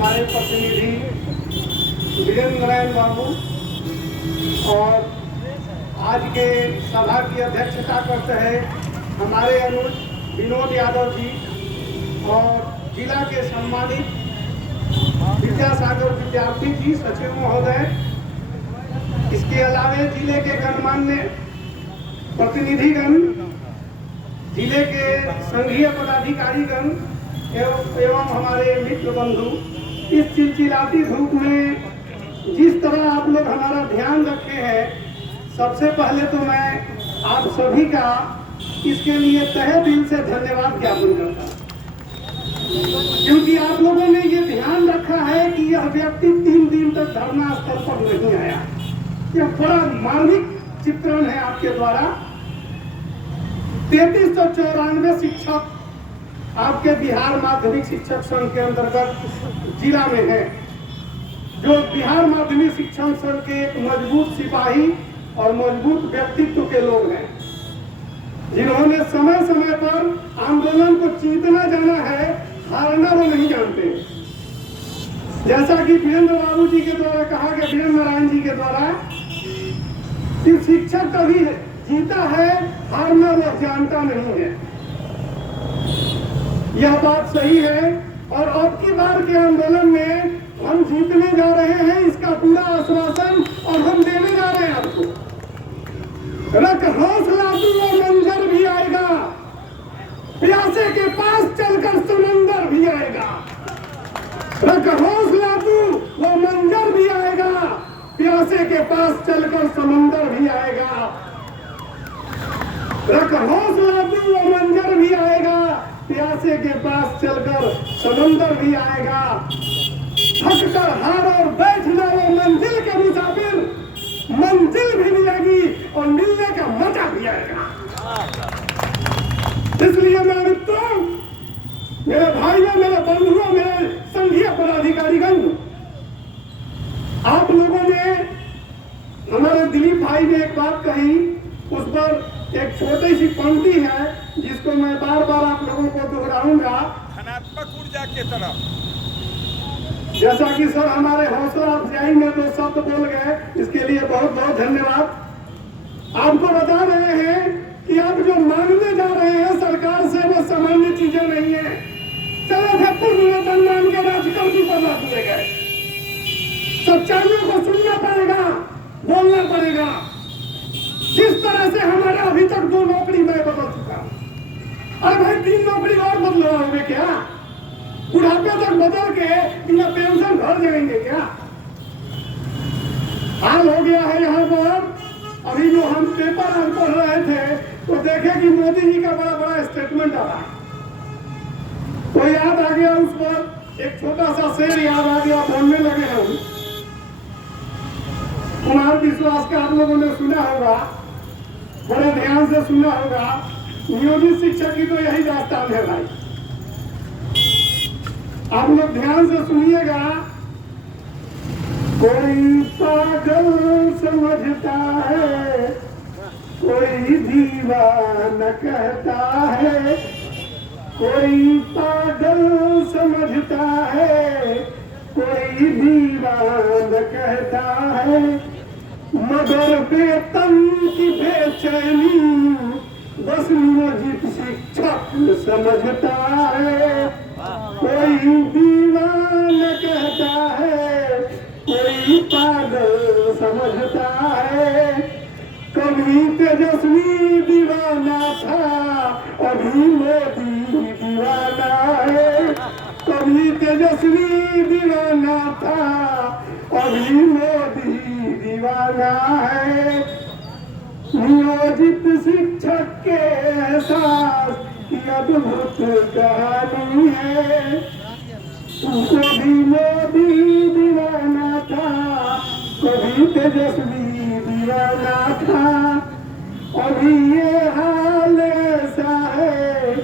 हमारे प्रतिनिधि वीरेंद्र नारायण बाबू और आज के सभा की अध्यक्षता करते हैं हमारे अनुज विनोद यादव जी और जिला के सम्मानित विद्यासागर विद्यार्थी जी सचिव महोदय। इसके अलावे जिले के गणमान्य प्रतिनिधिगण, जिले के संघीय पदाधिकारीगण एवं हमारे मित्र बंधु, इस चिलचिलाती धूप में जिस तरह आप लोग हमारा ध्यान रखे हैं, सबसे पहले तो मैं आप सभी का इसके लिए तहे दिल से धन्यवाद ज्ञापन करता हूँ, क्योंकि आप लोगों ने ये ध्यान रखा है कि यह व्यक्ति 3 दिन तक धरना स्थल पर नहीं आया। यह बड़ा मार्मिक चित्रण है आपके द्वारा। 3394 शिक्षक आपके बिहार माध्यमिक शिक्षक संघ के अंतर्गत जिला में है, जो बिहार माध्यमिक शिक्षक संघ के एक मजबूत सिपाही और मजबूत व्यक्तित्व के लोग हैं, जिन्होंने समय समय पर आंदोलन को जीतना जाना है, हारना वो नहीं जानते। जैसा कि वीरेंद्र बाबू जी के द्वारा कहा गया, वीरेंद्र नारायण जी के द्वारा, कि शिक्षक कभी जीता है, हारना वो जानता नहीं है। यह बात सही है और अब की बार के आंदोलन में हम जीतने जा रहे हैं, इसका पूरा आश्वासन और हम देने जा रहे हैं आपको। रख हौसला तू वो मंजर भी आएगा, प्यासे के पास चलकर समंदर भी आएगा। रख हौसला तू वो मंजर भी आएगा, प्यासे के पास चलकर समंदर भी आएगा। रख हौसला तू वो मंजर भी आएगा, प्यासे के पास चलकर समंदर भी आएगा। थक कर हार और बैठ जाओ मंजिल के मुसाफिर, मंजिल भी मिलेगी और मिलने का मजा भी आएगा। इसलिए मेरे मित्रों, मेरे भाइयों, मेरे बंधुओं, मेरे संघीय पदाधिकारीगण, आप लोगों ने, हमारे दिलीप भाई ने एक बात कही, उस पर एक छोटी सी पंक्ति है जिसको मैं बार बार आप लोगों को दोहराऊंगा। धनात्मक ऊर्जा की तरफ, जैसा कि सर हमारे हौसला अफजाई में 2 शब्द बोल गए, इसके लिए बहुत बहुत धन्यवाद। आपको बता रहे हैं कि आप जो मांगने जा रहे हैं सरकार से, वो सामान्य चीजें नहीं है। चले थे पूर्ण मान के राजकल्पी पर रख दिए गए। सच्चाइयों को सुनना पड़ेगा, बोलना पड़ेगा। जिस तरह से हमारे अभी तक 2 नौकरी मैं बदल चुका, अरे भाई 3 नौकरी और बदलवाओगे क्या? बुढ़ापे तक बदल के बिना पेंशन भर जाएंगे क्या? हाल हो गया है यहाँ पर। अभी जो हम पेपर आज पढ़ रहे थे तो देखे कि मोदी जी का बड़ा बड़ा स्टेटमेंट आ रहा है, तो याद आ गया, उस पर एक छोटा सा शेर याद आ गया, बोलने लगे हम। कुमार विश्वास का आप लोगों ने सुना होगा, बड़े ध्यान से सुना होगा। नियोजित शिक्षक की तो यही दास्तान है भाई, आप लोग ध्यान से सुनिएगा। कोई पागल समझता है, कोई दीवाना कहता है। कोई पागल समझता है, कोई दीवाना कहता है। मगर बेतन की बेचैनी बस नियोजित शिक्षक समझता है। कोई दीवाना कहता है, कोई पागल समझता है। कभी तेजस्वी दीवाना था, अभी मोदी दीवाना है। कभी तेजस्वी दीवाना था, अभी मोदी दीवाना है। नियोजित शिक्षक के एहसास की अद्भुत कहानी है। कभी मोदी दीवाना था, कभी तेजस्वी दीवाना था। अभी ये हाल ऐसा है,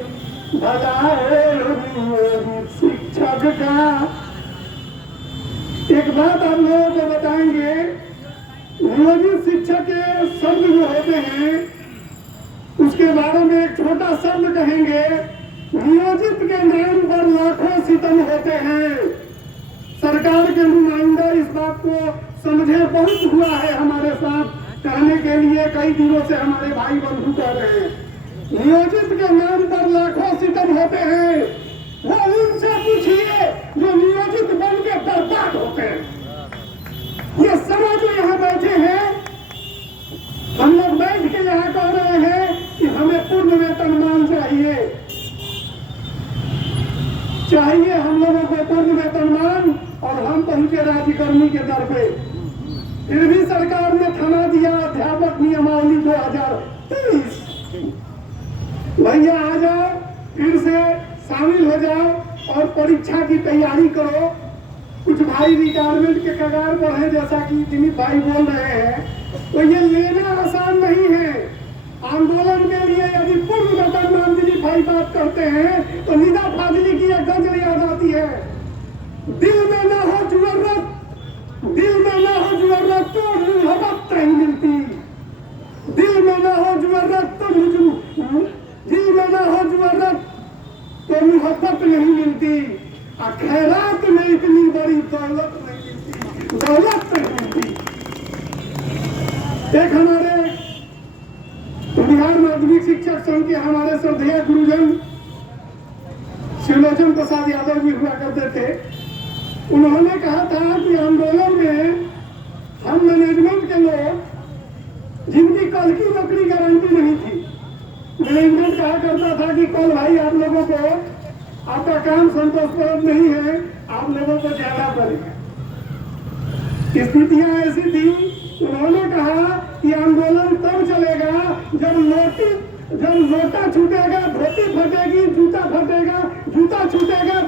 भला है नियोजित शिक्षक का। एक बात आप लोगों को बताएंगे, नियोजित शिक्षक के शब्द जो होते हैं उसके बारे में एक छोटा शब्द कहेंगे। नियोजित के नाम पर लाखों सितम होते हैं, सरकार के नुमाइंदा इस बात को समझे। बहुत हुआ है हमारे साथ कहने के लिए, कई दिनों से हमारे भाई बंधु कह रहे हैं नियोजित के नाम पर लाखों सितम होते हैं। वो उनसे पूछिए जो नियोजित बन के बर्बाद होते हैं। ये समझ जो यहाँ बैठे हैं, हम लोग बैठ के यहाँ कह रहे हैं कि हमें पूर्ण वेतनमान चाहिए हम लोगों को पूर्ण वेतनमान, और हम पहुंचे राज्यकर्मी के दर पे। फिर भी सरकार ने थमा दिया अध्यापक नियमावली 2023। भैया आ जाओ, फिर से शामिल हो जाओ और परीक्षा की तैयारी करो। कुछ भाई रिटायरमेंट के कगार पर है, जैसा कि दिलीप भाई बोल रहे हैं, तो ये लेना आसान नहीं है। आंदोलन के लिए यदि पूर्ण वेतनमान दिलीप भाई बात करते हैं तो निदा फाजली की एक गजल याद आती है, दिल में ना हो जुर्रत, दिल में ना हो जुर्रत तो मोहब्बत नहीं मिलती, दिल में ना हो जुर्रत तो दिल में ना हो जुर्रत तो मोहब्बत नहीं मिलती, खैरात में इतनी बड़ी दौलत नहीं मिलती, दौलत नहीं मिलती। एक हमारे बिहार माध्यमिक शिक्षक संघ के हमारे श्रद्धेय गुरुजन शिवलोचन प्रसाद यादव भी हुआ करते थे। उन्होंने कहा था कि आंदोलन में हम मैनेजमेंट के लोग जिनकी कल की नौकरी गारंटी नहीं थी, मैनेजमेंट कहा करता था कि कल भाई आप लोगों को आपका काम संतोषप्रद नहीं है, आप लोगों को ज्यादा पड़ेगा। स्थितियां ऐसी थी, उन्होंने कहा कि आंदोलन तब चलेगा जब लोटा छूटेगा धोती फटेगी, जूता फटेगा, जूता छूटेगा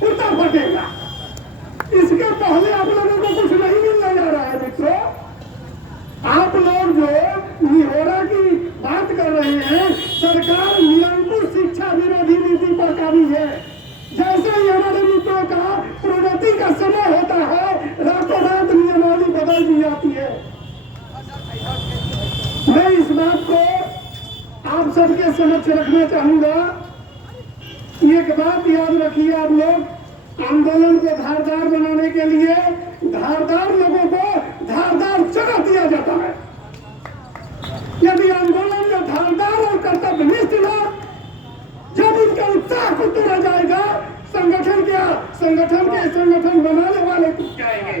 कुर्ता फटेगा। इसके पहले आप लोगों को कुछ नहीं मिलने जा रहा है मित्रों। आप लोग जो निहोरा की बात कर रहे हैं, सरकार निरंकुश शिक्षा विरोधी नीति पर काबू है। जैसे ही हमारे मित्रों का प्रगति का समय होता है, रातों रात नियमावली बदल दी जाती है। मैं इस बात को आप सबके समक्ष रखना चाहूंगा। एक बात याद रखिए आप लोग, आंदोलन को धारदार बनाने के लिए धारदार लोगों को धारदार जगह दिया जाता है। यदि आंदोलन में धारदार और कर्तव्यनिष्ठ लोग, जब उनका उत्साह को तोड़ा जाएगा, संगठन बनाने वाले टूट जाएंगे।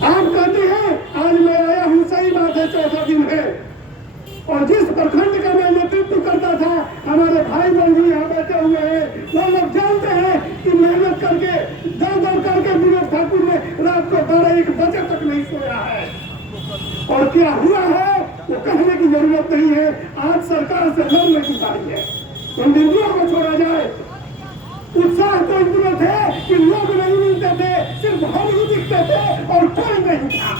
आप कहते हैं आज मैं आया हूं, सही बात है, चौथा दिन है, और जिस प्रखंड का मैं नेतृत्व करता था, हमारे भाई बंधु यहाँ बैठे हुए हैं, वो लोग जानते हैं कि मेहनत करके दौड़ करके विनोद ठाकुर ने रात को 12-1 बजे तक नहीं सोया है। और क्या हुआ है वो कहने की जरूरत नहीं है। आज सरकार से लड़ने की बारी है, उन बिंदुओं को छोड़ा जाए। उत्साह तो इतना थे कि लोग नहीं मिलते थे, सिर्फ हम ही दिखते थे और कोई नहीं था।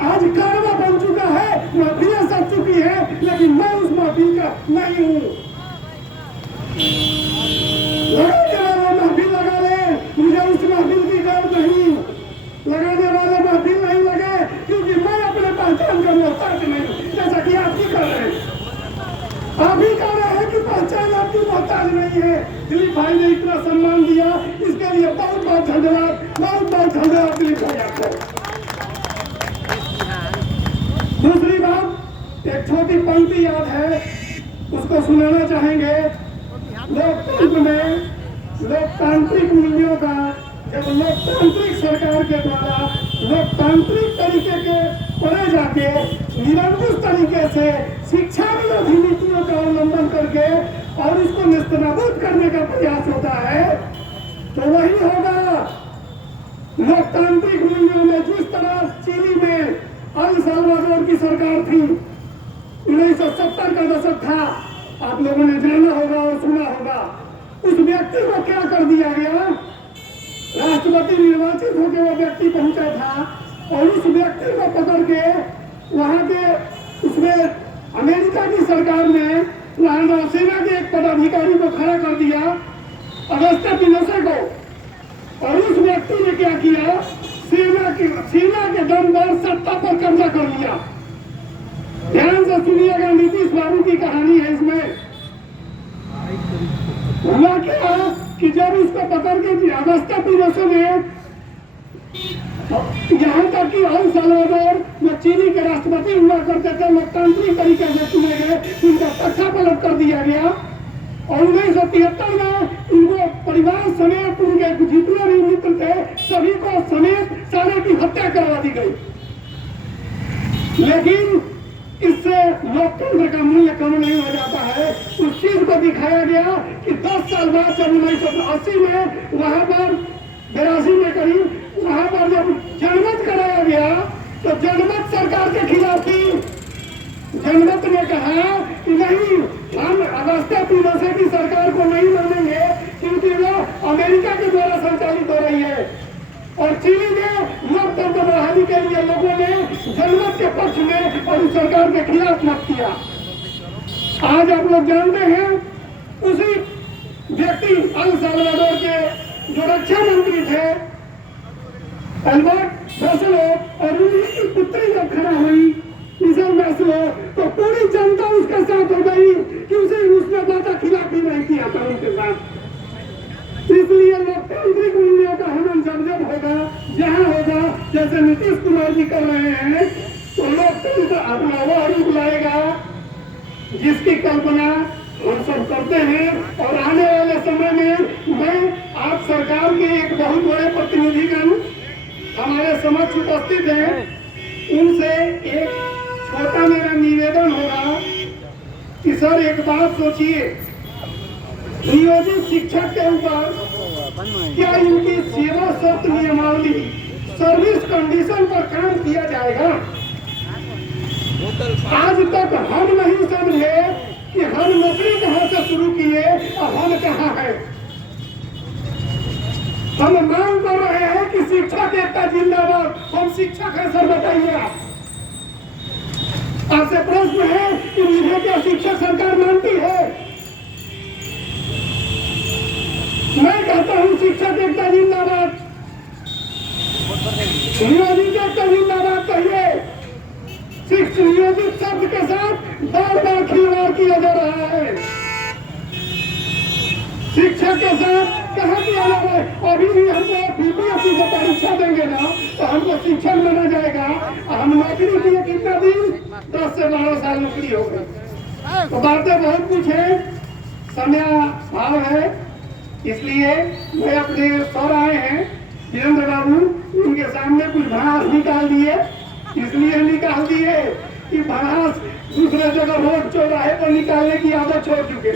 आज कारवा बन चुका है, महफिलें सज चुकी है, लेकिन मैं उस महफिल का नहीं हूँ। लगाने वाले महफिल लगा ले, मुझे उस महफिल की डर नहीं। लगाने वाले महफिल नहीं लगे, क्योंकि मैं अपने पहचान का मोहताज नहीं, जैसा कि आप ही कर रहे हैं। आप ही कह रहे हैं कि पहचान आपकी मोहताज नहीं है। दिलीप भाई ने इतना सम्मान दिया, इसके लिए बहुत बहुत धन्यवाद, बहुत बहुत धन्यवाद दिलीप भाई आपको। दूसरी बात, एक छोटी पंक्ति याद है, उसको सुनाना चाहेंगे। लोकतंत्र में लोकतांत्रिक मूल्यों का, जब लोकतांत्रिक सरकार के द्वारा लोकतांत्रिक तरीके के पढ़े जाके निरंकुश तरीके से शिक्षा विरोधी नीतियों का उल्लंघन करके और इसको निस्तनाबूद करने का प्रयास होता है, तो वही होगा। लोकतांत्रिक मूल्यों में जिस तरह चिली में अल साल्वाडोर की सरकार थी, 1970 का दशक था, आप लोगों ने जाना होगा और सुना होगा। उस व्यक्ति को क्या कर दिया गया, राष्ट्रपति निर्वाचित होकर वो व्यक्ति पहुंचा था और उस व्यक्ति को पकड़ के वहां के, उसमें अमेरिका की सरकार ने वहां सेना के एक पदाधिकारी को खड़ा कर दिया, अगस्ता पिनोसे को, और उस व्यक्ति ने क्या किया, सेना के दम पर सत्ता पर कब्जा कर लिया। ध्यान से सुनिएगा, नीतीश बाबू की कहानी है इसमें। हुआ क्या, कि जब उसको पकड़ के अगस्ता पिनोशे ने, यहाँ तक कि एल साल्वाडोर जो चीनी के राष्ट्रपति हुआ करते थे, लोकतांत्रिक तरीके से चुने गए, उनका तख्ता पलट कर दिया गया और 1973 में उनको परिवार समेत उनके जितने भी मित्र थे सभी को समेत सारे की हत्या करवा दी गई। लेकिन इससे लोकतंत्र का मूल्य कम नहीं हो जाता है। उस चीज को दिखाया गया कि 10 साल बाद जब 1980 में वहां पर 82 में करीब वहां पर जब जनमत कराया गया तो जनमत सरकार के खिलाफ थी। जनमत ने कहा कि नहीं, हम अगस्ता पिनोशे की सरकार को नहीं मानेंगे क्योंकि वो अमेरिका के द्वारा संचालित हो रही है। और चिली में लोकतंत्र बहाली के लिए लोगों ने जनमत के पक्ष में और उस सरकार के खिलाफ मत किया। आज आप लोग जानते हैं उसी व्यक्ति एल साल्वाडोर के जो रक्षा मंत्री थे अल्बर्ट मार्सेलो और उनकी पुत्री जब खड़ा हुई मिशेल मार्सेलो तो पूरी जनता उसके साथ हो गई कि उसने बात खिलाफ ही नहीं किया था उनके साथ। इसलिए लोकतांत्रिक मूल्यों का हनन जब होगा, जहाँ होगा, जैसे नीतीश कुमार जी कर रहे हैं, तो लोकतंत्र अपना वो रूप लाएगा जिसकी कल्पना हम सब करते हैं। और आने वाले समय में मैं आप सरकार के एक बहुत बड़े प्रतिनिधिगण हमारे समक्ष उपस्थित हैं, उनसे एक छोटा मेरा निवेदन होगा कि सर एक बात सोचिए, नियोजित शिक्षक के ऊपर क्या इनकी सेवा शर्त नियमावली सर्विस कंडीशन पर काम किया जाएगा? आज तक हम नहीं समझे कि हम नौकरी कहाँ से शुरू किए और हम कहाँ है। हम मांग कर रहे हैं कि शिक्षक एकता जिंदाबाद। हम शिक्षक है सर, बताइए आपसे प्रश्न है कि मुझे क्या शिक्षक सरकार मानती है? मैं कहता हूँ शिक्षक एकता जिंदाबाद, नियोजित एकता जिंदाबाद कहिए। नियोजित शब्द के साथ बार बार खिलवाड़ किया जा रहा है। शिक्षक के साथ कहा किया जा रहा है। अभी भी हमको बीपीएससी से परीक्षा देंगे ना तो हमको शिक्षक माना जाएगा। हम नौकरी किए कितना दिन? 10 से 12 साल नौकरी हो गई। तो बातें बहुत कुछ है, समय भाव है, इसलिए वे अपने सर आए हैं वीरेंद्र बाबू, उनके सामने कुछ भड़ास निकाल दिए। इसलिए निकाल दिए कि भड़ास दूसरे जगह रोड चौराहे पर निकालने की आदत छोड़ चुके।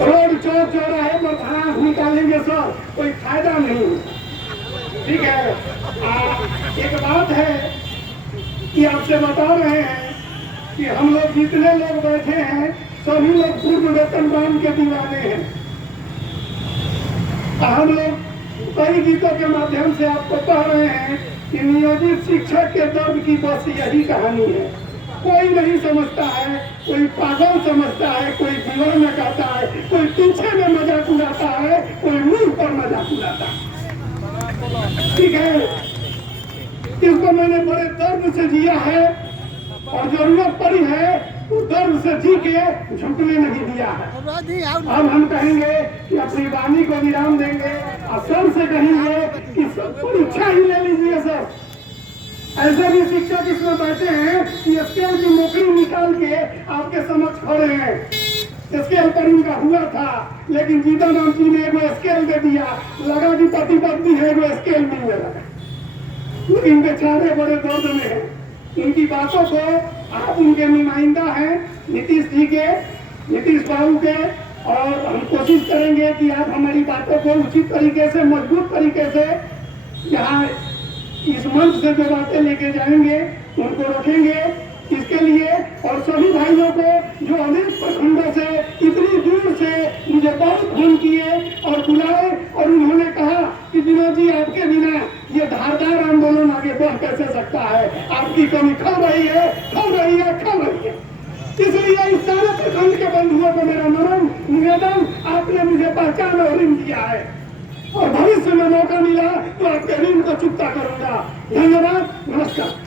रोड चौराहे पर भड़ास निकालेंगे सर, कोई फायदा नहीं। ठीक है, एक बात है कि आपसे बता रहे हैं कि हम लोग जितने लोग बैठे हैं सभी लोग पूर्व वेतनमान के दीवाने हैं। हम लोग कई गीतों के माध्यम से आपको कह रहे हैं कि नियोजित शिक्षक के दर्द की बस यही कहानी है। कोई नहीं समझता है, कोई पागल समझता है, कोई दीवाना कहता है, कोई पीछे में मजाक उड़ाता है, कोई मुंह पर मजाक उड़ाता है। ठीक है, इसको मैंने बड़े दर्द से जिया है और जरूरत पड़ी है तो दर्द से जी के झुकने नहीं दिया है। अब हम कहेंगे कि अपनी वाणी को विराम देंगे और सर से कहेंगे कि परीक्षा ही ले लीजिए सर। ऐसे भी शिक्षक इसमें बैठे हैं कि स्केल की नौकरी निकाल के आपके समक्ष खड़े हैं। स्केल पर उनका हुआ था, लेकिन जीतन जी ने एगो स्केल दे दिया, लगा कि पति पत्नी है, एगो स्केल मिलने लगा। लेकिन बेचारे बड़े दर्द में हैं। इनकी बातों को आप उनके नुमाइंदा हैं नीतीश जी के, नीतीश बाबू के, और हम कोशिश करेंगे कि आप हमारी बातों को उचित तरीके से, मजबूत तरीके से यहाँ इस मंच से जो बातें लेके जाएंगे उनको रखेंगे इसके लिए। और सभी भाइयों को जो अनेक प्रखंडों से इतनी दूर से मुझे बहुत फोन किए और बुलाए और उन्होंने कहा कि विनोद जी आपके बिना ये धारदार आंदोलन आगे बढ़ कैसे सकता है, आपकी कमी खल रही है, खल रही है, खल रही है। इसलिए इस सारे प्रखंड के बंधुओं को मेरा नमन निवेदन, आपने मुझे पहचान और ऋण दिया है और भविष्य में मौका मिला तो आपके ऋण को चुकता करूंगा। धन्यवाद, नमस्कार।